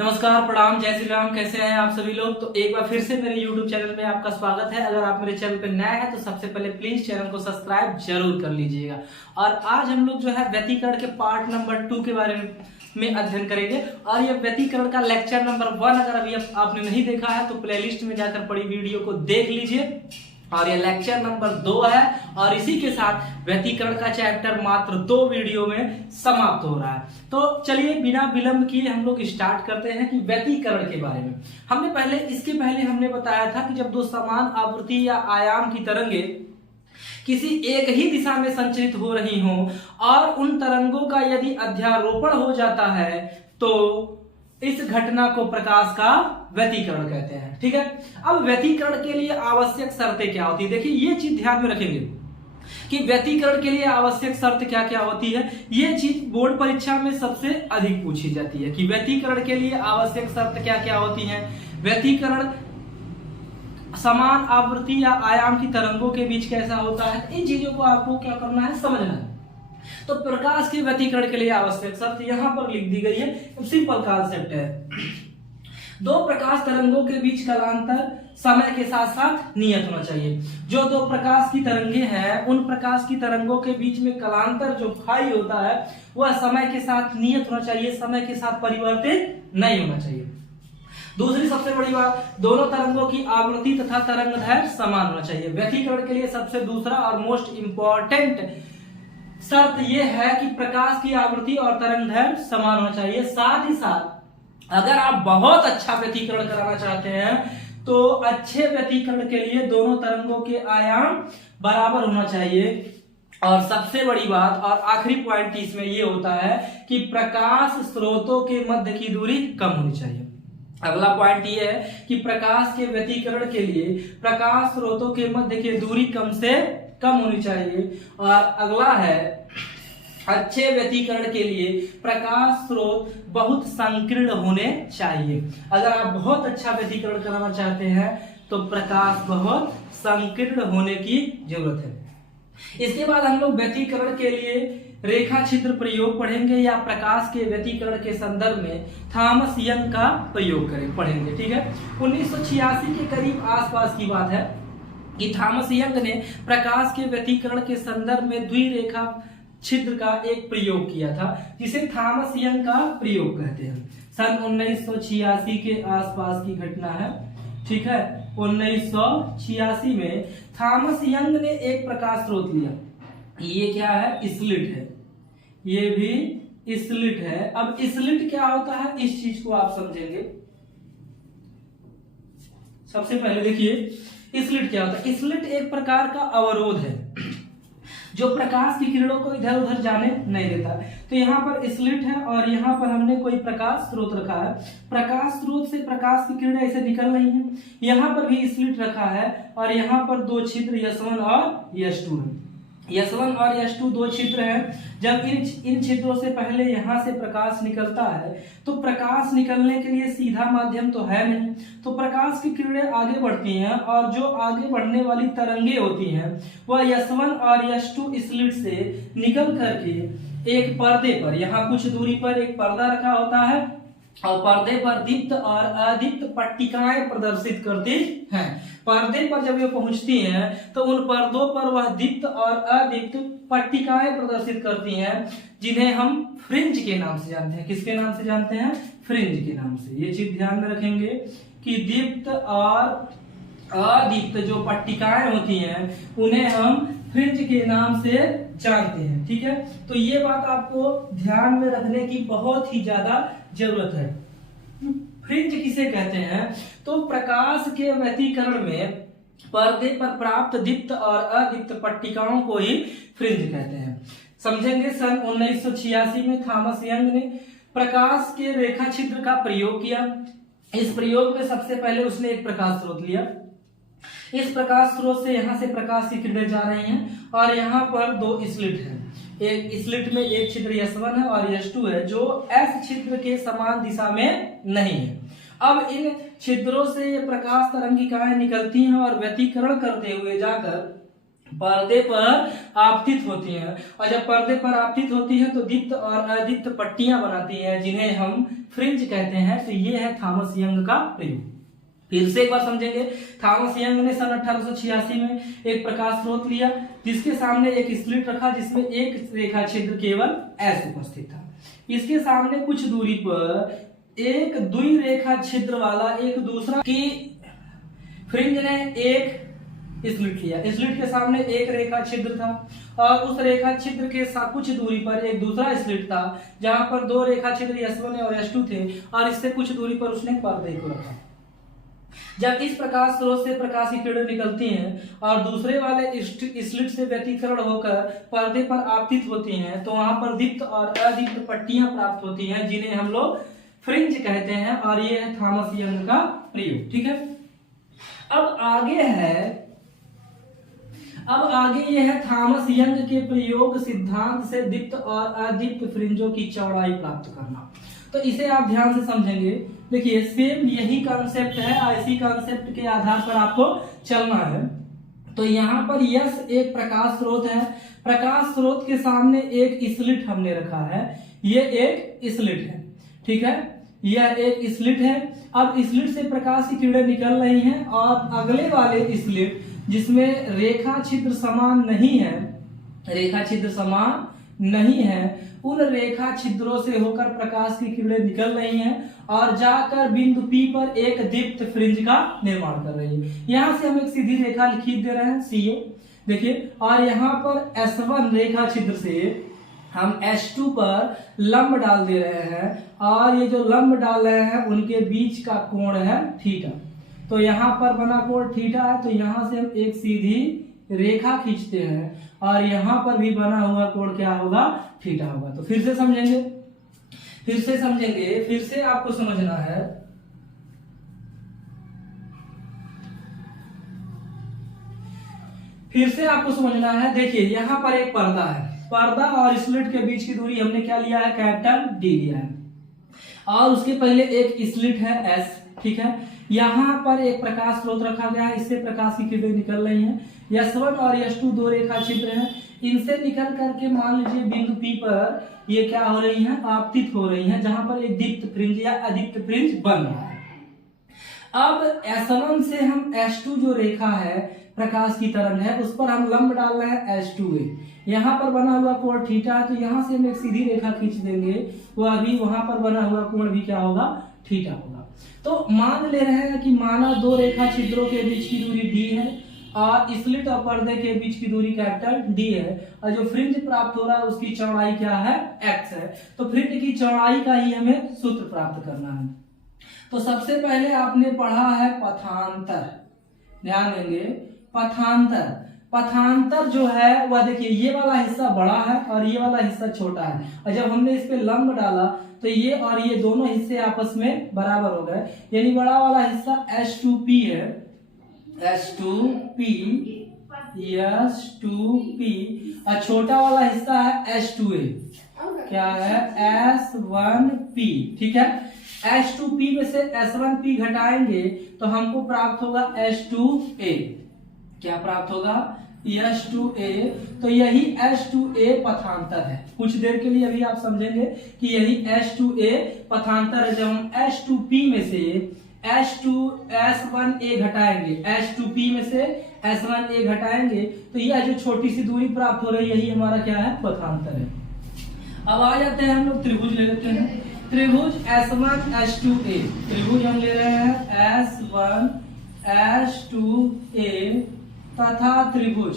नमस्कार, प्रणाम, जय श्री राम। कैसे हैं आप सभी लोग। तो एक बार फिर से मेरे YouTube चैनल में आपका स्वागत है। अगर आप मेरे चैनल पे नए हैं तो सबसे पहले प्लीज चैनल को सब्सक्राइब जरूर कर लीजिएगा। और आज हम लोग जो है व्यतिकरण के पार्ट नंबर 2 के बारे में अध्ययन करेंगे। और ये व्यतिकरण का लेक्चर नंबर 1 अगर अभी आपने नहीं देखा है तो प्लेलिस्ट में जाकर पड़ी वीडियो को देख लीजिए। और ये लेक्चर नंबर 2 है और इसी के साथ व्यतिकरण का चैप्टर मात्र 2 वीडियो में समाप्त हो रहा है। तो चलिए बिना विलंब किए हम लोग स्टार्ट करते हैं कि व्यतिकरण के बारे में। इसके पहले हमने बताया था कि जब दो समान आवृत्ति या आयाम की तरंगे किसी एक ही दिशा में संचरित हो रही हो और उन तरंगों का यदि अध्यारोपण हो जाता है तो इस घटना को प्रकाश का व्यतिकरण कहते हैं। ठीक है, अब व्यतिकरण के लिए आवश्यक शर्तें क्या होती है, देखिए ये चीज ध्यान में रखेंगे कि व्यतिकरण के लिए आवश्यक शर्त क्या क्या होती है। ये चीज बोर्ड परीक्षा में सबसे अधिक पूछी जाती है कि व्यतिकरण के लिए आवश्यक शर्त क्या क्या होती है। व्यतिकरण समान आवृत्ति या आयाम की तरंगों के बीच कैसा होता है, इन चीजों को आपको क्या करना है, समझना है। तो प्रकाश के व्यतिकरण के लिए आवश्यक शर्त यहां पर लिख दी गई है, सिंपल कॉन्सेप्ट है। दो प्रकाश तरंगों के बीच कालांतर समय के साथ साथ नियत होना चाहिए। जो दो प्रकाश की तरंगे हैं उन प्रकाश की तरंगों के बीच में कालांतर जो फाई होता है वह समय के साथ नियत होना चाहिए, समय के साथ परिवर्तित नहीं होना चाहिए। दूसरी सबसे बड़ी बात, दोनों तरंगों की आवृत्ति तथा तरंगदैर्घ्य समान होना चाहिए। व्यतिकरण के लिए सबसे दूसरा और मोस्ट इंपॉर्टेंट शर्त यह है कि प्रकाश की आवृत्ति और तरंगदैर्घ्य समान होना चाहिए। साथ ही साथ अगर आप बहुत अच्छा व्यतिकरण कराना चाहते हैं तो अच्छे व्यतिकरण के लिए दोनों तरंगों के आयाम बराबर होना चाहिए। और सबसे बड़ी बात और आखिरी पॉइंट इसमें यह होता है कि प्रकाश स्रोतों के मध्य की दूरी कम होनी चाहिए। अगला पॉइंट यह है कि प्रकाश के व्यतिकरण के लिए प्रकाश स्रोतों के मध्य की दूरी कम से कम होनी चाहिए। और अगला है, अच्छे व्यतिकरण के लिए प्रकाश स्रोत बहुत संकीर्ण होने चाहिए। अगर आप बहुत अच्छा व्यतिकरण कराना चाहते हैं तो प्रकाश बहुत संकीर्ण होने की जरूरत है। इसके बाद हम लोग व्यतिकरण के लिए रेखा छिद्र प्रयोग पढ़ेंगे या प्रकाश के व्यतिकरण के संदर्भ में थॉमस यंग का प्रयोग पढ़ेंगे। ठीक है, 1986 के करीब आसपास की बात है कि थॉमस यंग ने प्रकाश के व्यतिकरण के संदर्भ में द्विरेखा छिद्र का एक प्रयोग किया था जिसे थॉमस यंग का प्रयोग कहते हैं। सन 1986 के आसपास की घटना है। ठीक है, 1986 में थॉमस यंग ने एक प्रकाश स्रोत लिया। ये क्या है, स्लिट है, ये भी स्लिट है। अब स्लिट क्या होता है इस चीज को आप समझेंगे। सबसे पहले देखिए स्लिट क्या होता है। स्लिट एक प्रकार का अवरोध है जो प्रकाश की किरणों को इधर उधर जाने नहीं देता। तो यहाँ पर स्लिट है और यहाँ पर हमने कोई प्रकाश स्रोत रखा है। प्रकाश स्रोत से प्रकाश की किरणें ऐसे निकल रही हैं। यहाँ पर भी स्लिट रखा है और यहाँ पर दो छिद्र S1 और S2 है। S1 और S2 दो छिद्र हैं। जब इन छिद्रों से पहले यहाँ से प्रकाश निकलता है तो प्रकाश निकलने के लिए सीधा माध्यम तो है नहीं, तो प्रकाश की किरणें आगे बढ़ती हैं और जो आगे बढ़ने वाली तरंगे होती हैं वह S1 और S2 स्लिट से निकल करके एक पर्दे पर, यहाँ कुछ दूरी पर एक पर्दा रखा होता है और पर्दे पर दीप्त और अदीप्त पट्टिकाएं प्रदर्शित करती हैं। पर्दे पर जब ये पहुंचती हैं तो उन पर्दों पर वह दीप्त और अदीप्त पट्टिकाएं प्रदर्शित करती हैं जिन्हें हम फ्रिंज के नाम से जानते हैं। किसके नाम से जानते हैं, फ्रिंज के नाम से। ये चीज ध्यान में रखेंगे कि दीप्त और अदीप्त जो पट्टिकाएं होती हैं उन्हें हम फ्रिंज के नाम से जानते हैं। ठीक है, तो ये बात आपको ध्यान में रखने की बहुत ही ज्यादा जरूरत है। फ्रिंज किसे कहते हैं, तो प्रकाश के व्यतिकरण में पर्दे पर प्राप्त दीप्त और अदीप्त पट्टिकाओं को ही फ्रिंज कहते हैं। समझेंगे, सन 1986 में थॉमस यंग ने प्रकाश के रेखा छिद्र का प्रयोग किया। इस प्रयोग में सबसे पहले उसने एक प्रकाश स्रोत लिया। इस प्रकाश स्रोत से यहाँ से प्रकाश की किरणें जा रही हैं और यहाँ पर दो स्लिट हैं। एक स्लिट में एक छिद्र S1 है और S2 है जो S छिद्र के समान दिशा में नहीं है। अब इन छिद्रों से ये प्रकाश तरंगिकाएं निकलती हैं और व्यतिकरण करते हुए जाकर पर्दे पर आपतित होती हैं, और जब पर्दे पर आपतित होती है तो दीप्त और अदीप्त पट्टियां बनाती हैं जिन्हें हम फ्रिंज कहते हैं। तो ये है थॉमस यंग का प्रयोग। फिर से एक बार समझेंगे। थॉमस यंग ने सन 1886 में एक प्रकाश स्रोत लिया जिसके सामने एक स्लिट रखा जिसमें एक रेखा छिद्र केवल S उपस्थित था। इसके सामने कुछ दूरी पर एक द्विरेखा छिद्र वाला एक दूसरा की फ्रिंज ने एक स्लिट लिया। स्लिट के सामने एक रेखा छिद्र था और उस रेखा छिद्र के साथ कुछ दूरी पर एक दूसरा स्लिट था जहां पर दो रेखा छिद्र S1 और S2 थे और इससे कुछ दूरी पर उसने पर्दे को रखा। जब इस प्रकाश स्रोत से प्रकाश की किरणें निकलती हैं और दूसरे वाले स्लिट से व्यतिकरण होकर पर्दे पर आपतित होती हैं तो वहां पर दीप्त और अदीप्त पट्टियां प्राप्त होती हैं जिन्हें हम लोग फ्रिंज कहते हैं, और ये है थॉमस यंग का प्रयोग। ठीक है, अब आगे ये है थॉमस यंग के प्रयोग सिद्धांत से दीप्त और अदीप्त फ्रिंजों की चौड़ाई प्राप्त करना। तो इसे आप ध्यान से समझेंगे। देखिए सेम यही कॉन्सेप्ट है, इसी कॉन्सेप्ट के आधार पर आपको चलना है। तो यहाँ पर यस एक प्रकाश स्रोत है, प्रकाश स्रोत के सामने एक स्लिट हमने रखा है, ये एक स्लिट है। ठीक है, यह एक स्लिट है। अब स्लिट से प्रकाश की किरणें निकल रही हैं और अगले वाले स्लिट जिसमें रेखा छिद्र समान नहीं है उन रेखा छिद्रों से होकर प्रकाश की किरणें निकल रही हैं और जाकर बिंदु P पर एक दीप्त फ्रिंज का निर्माण कर रही है। यहां से हम एक सीधी रेखा खींच दे रहे हैं CO, देखिए, और यहाँ पर S1 रेखा छिद्र से हम S2 पर लंब डाल दे रहे हैं और ये जो लंब डाल रहे हैं उनके बीच का कोण है थीटा। तो यहाँ पर बना कोण थीटा है, तो यहाँ से हम एक सीधी रेखा खींचते हैं और यहाँ पर भी बना हुआ कोण क्या होगा, थीटा होगा। तो फिर से समझेंगे, फिर से आपको समझना है। देखिए यहाँ पर एक पर्दा है, पर्दा और स्लिट के बीच की दूरी हमने क्या लिया है, कैपिटल D लिया है, और उसके पहले एक स्लिट है S। ठीक है, यहाँ पर एक प्रकाश स्रोत रखा गया है, इससे प्रकाश की किरणें निकल रही हैं। S1 और S2 दो रेखा छिद्र हैं, इनसे निकल करके मान लीजिए बिंदु P पर ये क्या हो रही हैं, आपतित हो रही हैं, जहां पर एक दीप्त फ्रिंज या अदीप्त फ्रिंज बन रहा है। अब S1 से हम S2 जो रेखा है प्रकाश की तरंग है उस पर हम लंब डाल रहे हैं S2A। यहाँ पर बना हुआ कोण थीटा है, तो यहाँ से हम एक सीधी रेखा खींच देंगे, वो अभी वहां पर बना हुआ कोण भी क्या होगा, थीटा होगा। तो मान ले रहे हैं कि माना दो रेखा छिद्रों के बीच की दूरी D है और स्लिट और पर्दे के बीच की दूरी कैपिटल D है, और जो फ्रिंज प्राप्त हो रहा है उसकी चौड़ाई क्या है, x है। तो फ्रिंज की चौड़ाई का ही हमें सूत्र प्राप्त करना है। तो सबसे पहले आपने पढ़ा है पथांतर, ध्यान देंगे, पथांतर जो है वह देखिए ये वाला हिस्सा बड़ा है और ये वाला हिस्सा छोटा है, और जब हमने इस पे लंब डाला तो ये और ये दोनों हिस्से आपस में बराबर हो गए, यानी बड़ा वाला हिस्सा S2P है, S2P और छोटा वाला हिस्सा है S2A, क्या है, S1P। ठीक है, S2P में से S1P घटाएंगे तो हमको प्राप्त होगा S2A। क्या प्राप्त होगा, S2A। तो यही S2A पथांतर है। कुछ देर के लिए अभी आप समझेंगे कि यही S2A पथांतर है। जब हम S2P में से S1A घटाएंगे, S2P में से S1A घटाएंगे तो यह जो छोटी सी दूरी प्राप्त हो रही है यही हमारा क्या है, पथांतर है। अब आ जाते हैं हम लोग त्रिभुज ले लेते हैं। त्रिभुज S1 S2A, त्रिभुज हम ले रहे हैं S1 S2A तथा त्रिभुज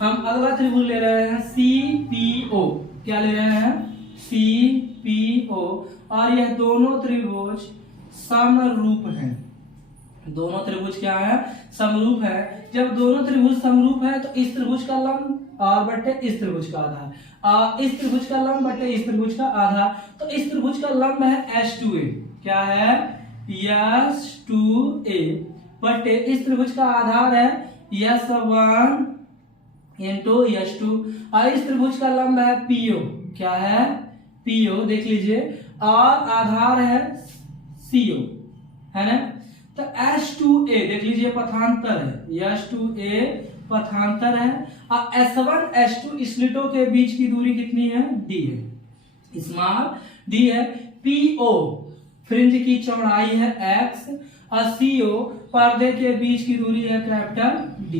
हम अगला त्रिभुज ले रहे हैं CPO। क्या ले रहे हैं, CPO, और यह दोनों त्रिभुज समरूप हैं। दोनों त्रिभुज क्या है, समरूप है। जब दोनों त्रिभुज समरूप है तो इस त्रिभुज का लंब और बटे इस त्रिभुज का आधा, इस त्रिभुज का लंब बटे इस त्रिभुज का आधा। तो इस त्रिभुज का लंब है S2A, क्या है, S2A, बटे इस त्रिभुज का आधार है S1 इंटू S2, और इस त्रिभुज का लंब है PO, क्या है, PO, देख लीजिए, और आधार है CO, है ना। तो S2A देख लीजिए पथांतर है, S2A पथांतर है, और S1 S2 स्लिटों के बीच की दूरी कितनी है, d है, स्मॉल d है। PO फ्रिंज की चौड़ाई है x, और CO पर्दे के बीच की दूरी है कैपिटल D।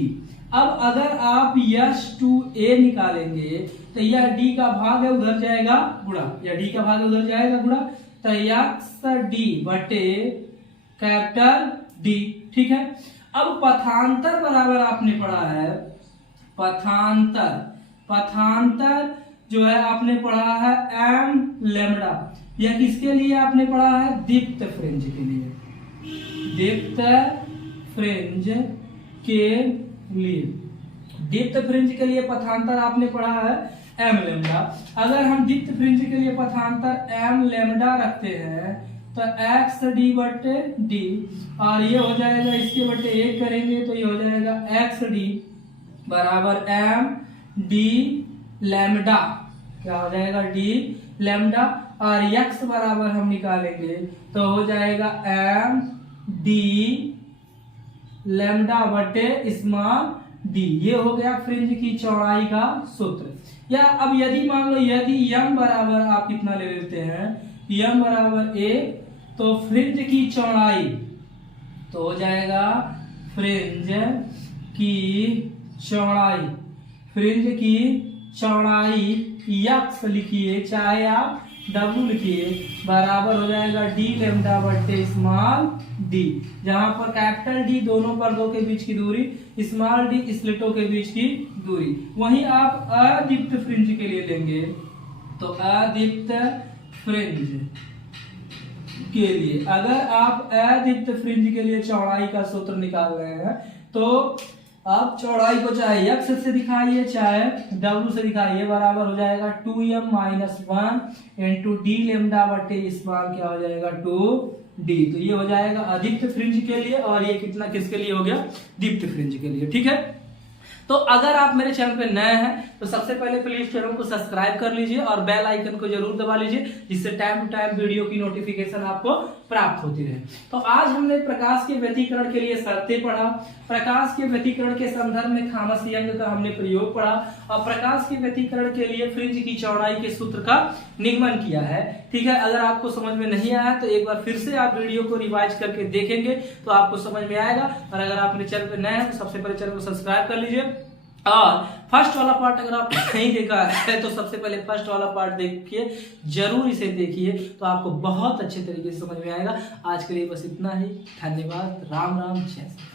अब अगर आप S2A निकालेंगे तो यह D का भाग है उधर जाएगा गुणा, या D का भाग है उधर जाएगा गुणा, तो XD बटे कैपिटल D, ठीक है। अब पथांतर बराबर आपने पढ़ा है, पथांतर जो है आपने पढ़ा है m लैम्डा, यह किसके लिए आपने पढ़ा है, दीप्त फ्रिंज के लिए, दीप्त फ्रिंज के लिए, दीप्त फ्रिंज के लिए पथांतर आपने पढ़ा है m लैम्डा। अगर हम दीप्त फ्रिंज के लिए पथांतर m लैम्डा रखते हैं तो XD बटे D, और ये हो जाएगा इसके बटे 1 करेंगे तो ये हो जाएगा XD बराबर m D लैम्डा, क्या हो जाएगा, D लैम्डा, और x बराबर हम निकालेंगे तो हो जाएगा m D लैम्डा बटे स्मॉल d। ये हो गया फ्रिंज की चौड़ाई का सूत्र। या अब यदि मान लो यदि m बराबर आप कितना ले लेते हैं, m बराबर a, तो फ्रिंज की चौड़ाई तो हो जाएगा फ्रिंज की चौड़ाई, फ्रिंज की चौड़ाई x लिखिए चाहे आप W लिखिए, बराबर हो जाएगा D लैम्डा बटे स्मॉल d, जहां पर कैपिटल D दोनों पर्दों के बीच की दूरी, स्मॉल d स्लिटों के बीच की दूरी। वहीं आप अदीप्त फ्रिंज के लिए लेंगे तो अदीप्त फ्रिंज के लिए, अगर आप अदीप्त फ्रिंज के लिए चौड़ाई का सूत्र निकाल रहे हैं तो आप चौड़ाई को चाहे x से दिखाइए चाहे w से दिखाइए, बराबर हो जाएगा 2m minus 1 into D lambda बटे स्मॉल क्या हो जाएगा 2d। तो ये हो जाएगा अदीप्त फ्रिंज के लिए, और ये कितना किसके लिए हो गया, दीप्त फ्रिंज के लिए, ठीक है। तो अगर आप मेरे चैनल पे नए हैं तो सबसे पहले प्लीज चैनल को सब्सक्राइब कर लीजिए और बेल आइकन को जरूर दबा लीजिए, जिससे टाइम टू टाइम वीडियो की नोटिफिकेशन आपको प्राप्त होती रहे। तो आज हमने प्रकाश के व्यतिकरण के लिए शर्तें पढ़ा, प्रकाश के व्यतिकरण के संदर्भ में थॉमस यंग का हमने प्रयोग पढ़ा, और प्रकाश के व्यतिकरण के लिए फ्रिंज की चौड़ाई के सूत्र का निगमन किया है, ठीक है। अगर आपको समझ में नहीं आया तो एक बार फिर से आप वीडियो को रिवाइज करके देखेंगे तो आपको समझ में आएगा। और अगर आप मेरे चैनल पर नए हैं तो सबसे पहले चैनल को सब्सक्राइब कर लीजिए, और फर्स्ट वाला पार्ट अगर आप नहीं देखा है तो सबसे पहले फर्स्ट वाला पार्ट देखिए, जरूर इसे देखिए, तो आपको बहुत अच्छे तरीके से समझ में आएगा। आज के लिए बस इतना ही, धन्यवाद, राम राम, जय श्री राम।